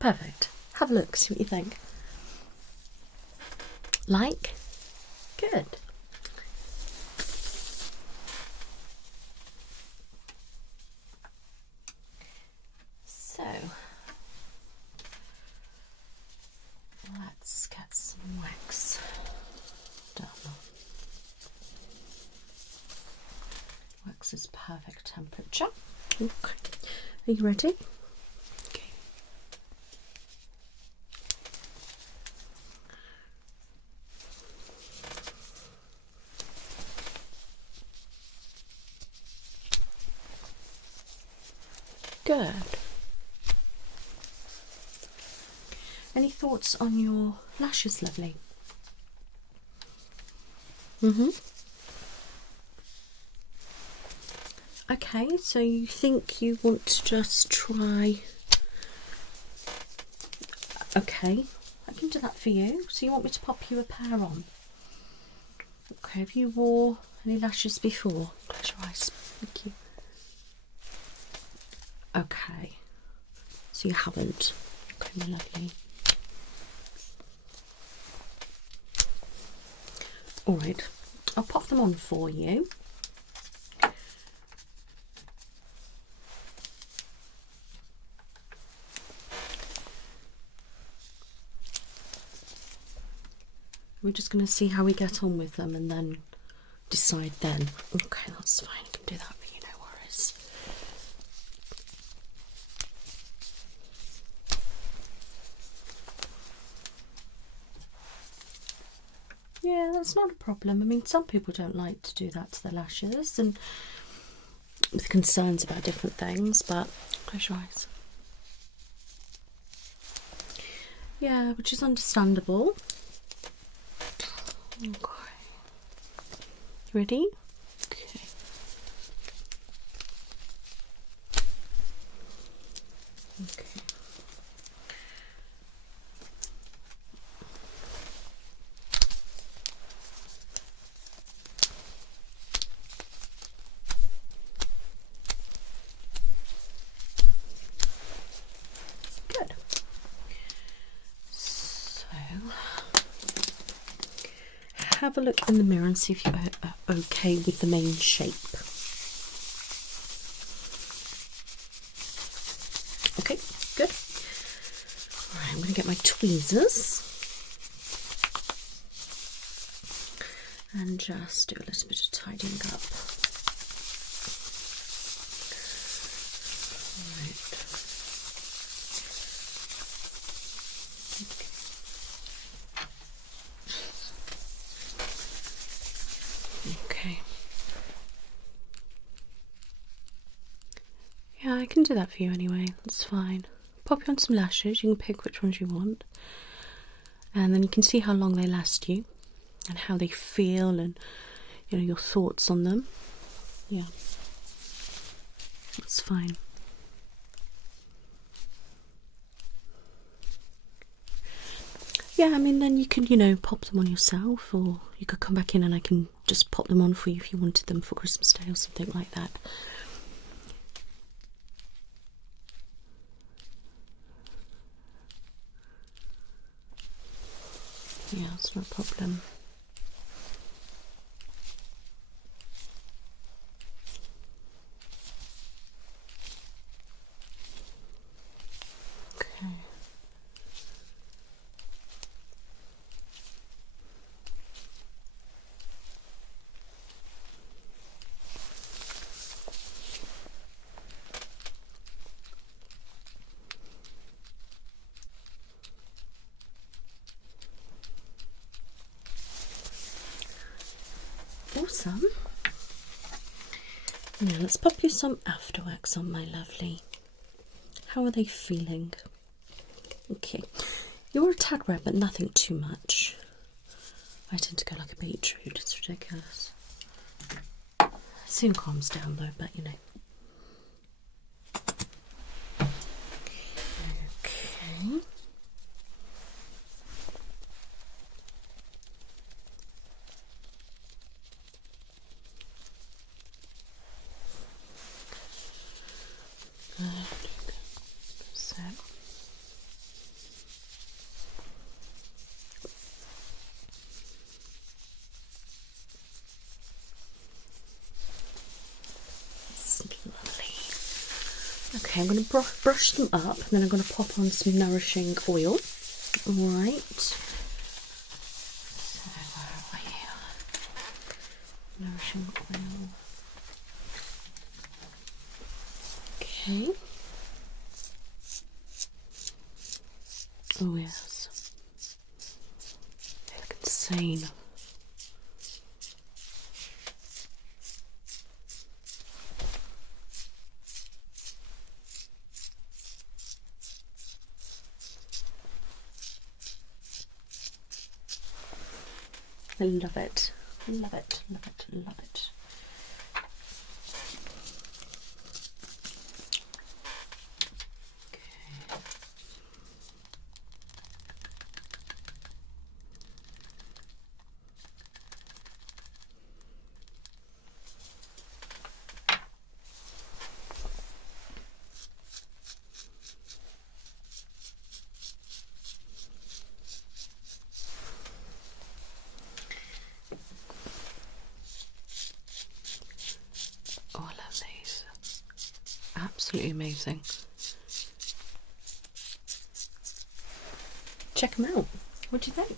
Perfect. Have a look, see what you think. Like? Good. So, let's get some wax done. Wax is perfect temperature. Okay. Are you ready? Good. Any thoughts on your lashes, lovely? Okay, so you think you want to just try... Okay, I can do that for you. So you want me to pop you a pair on? Okay, have you wore any lashes before? Close your eyes. Thank you. Okay, so you haven't. Okay, my lovely. All right, I'll pop them on for you. We're just going to see how we get on with them and then decide then. Okay, that's fine. I can do that for you, no worries. Yeah, that's not a problem. I mean, some people don't like to do that to their lashes and with concerns about different things, but close your eyes. Yeah, which is understandable. Okay. Ready? Okay. Okay. Good. So, have a look in the mirror and see if you're okay with the main shape. Okay, good. Alright, I'm going to get my tweezers and just do a little bit of tidying up. Right. Okay. Yeah, I can do that for you anyway. That's fine. Pop you on some lashes. You can pick which ones you want, and then you can see how long they last you and how they feel, and you know, your thoughts on them. Yeah, that's fine. Yeah, I mean, then you can, you know, pop them on yourself, or you could come back in and I can just pop them on for you if you wanted them for Christmas Day or something like that. Yeah, it's not a problem. Okay. Awesome. Now let's pop you some afterwax on, my lovely. How are they feeling? Okay, you're a tad red, but nothing too much. I tend to go like a beetroot, it's ridiculous. Soon calms down though, but you know. Okay. So. Okay, I'm going to brush them up, and then I'm going to pop on some nourishing oil. Alright. So, where are we here? Nourishing oil. Okay. Oh, yes. They look insane. I love it. Love it, love it, love it. Oh, I love these. Absolutely amazing. Check them out. What do you think?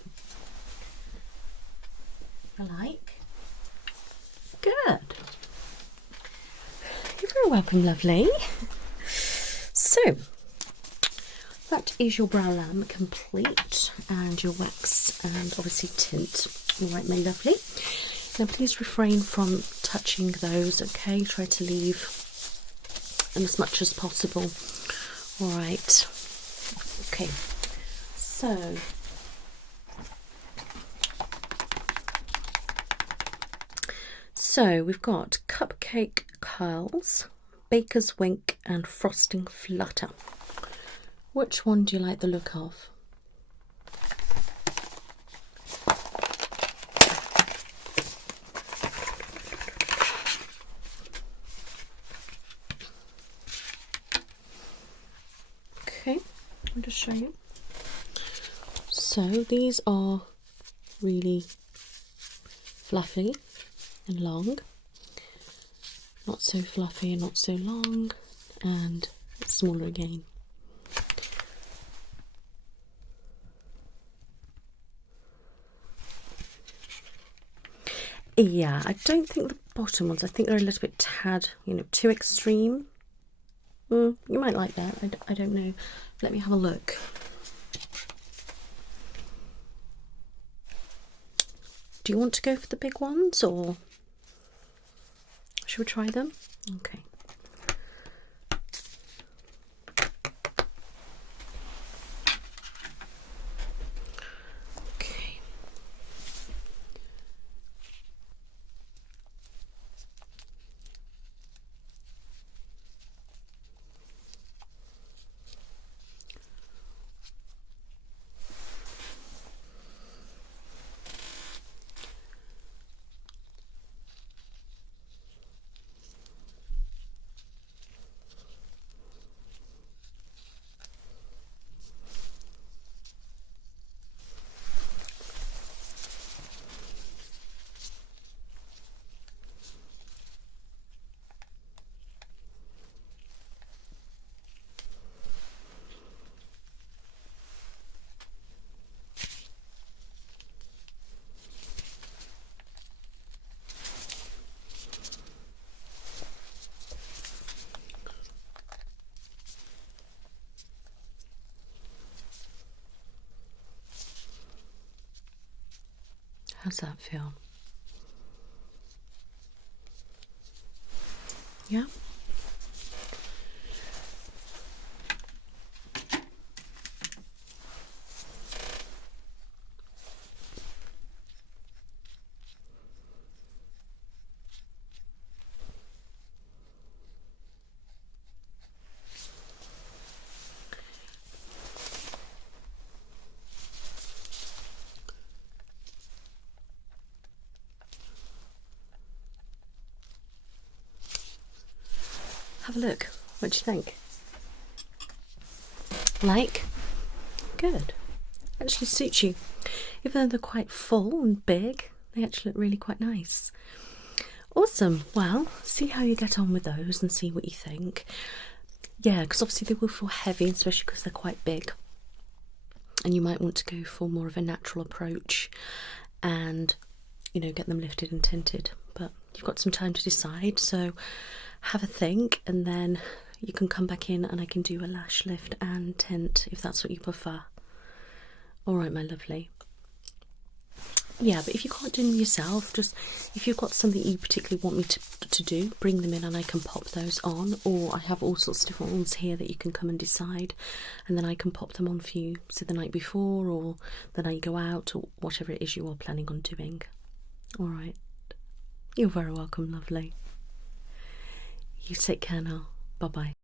I like. Good. You're very welcome, lovely. So, that is your brow lamp complete, and your wax and obviously tint. Alright, my lovely. Now please refrain from touching those, okay? Try to leave them as much as possible. Alright. Okay. So we've got Cupcake Curls, Baker's Wink and Frosting Flutter. Which one do you like the look of? Okay, I'll just show you. So these are really fluffy and long, not so fluffy and not so long, and smaller again. Yeah, I don't think the bottom ones, I think they're a little bit tad, you know, too extreme. You might like that, I don't know. Let me have a look. Do you want to go for the big ones, or should we try them? Okay. Okay. How's that feel? Yeah? Have a look. What do you think? Like? Good. Actually suits you. Even though they're quite full and big, they actually look really quite nice. Awesome. Well, see how you get on with those and see what you think. Yeah, because obviously they will feel heavy, especially because they're quite big. And you might want to go for more of a natural approach and, you know, get them lifted and tinted. But you've got some time to decide, so have a think, and then you can come back in and I can do a lash lift and tint if that's what you prefer. Alright, my lovely. Yeah, but if you can't do them yourself, just if you've got something you particularly want me to do, bring them in and I can pop those on, or I have all sorts of different ones here that you can come and decide, and then I can pop them on for you, so the night before or the night you go out, or whatever it is you are planning on doing. Alright. You're very welcome, lovely. You take care now. Bye-bye.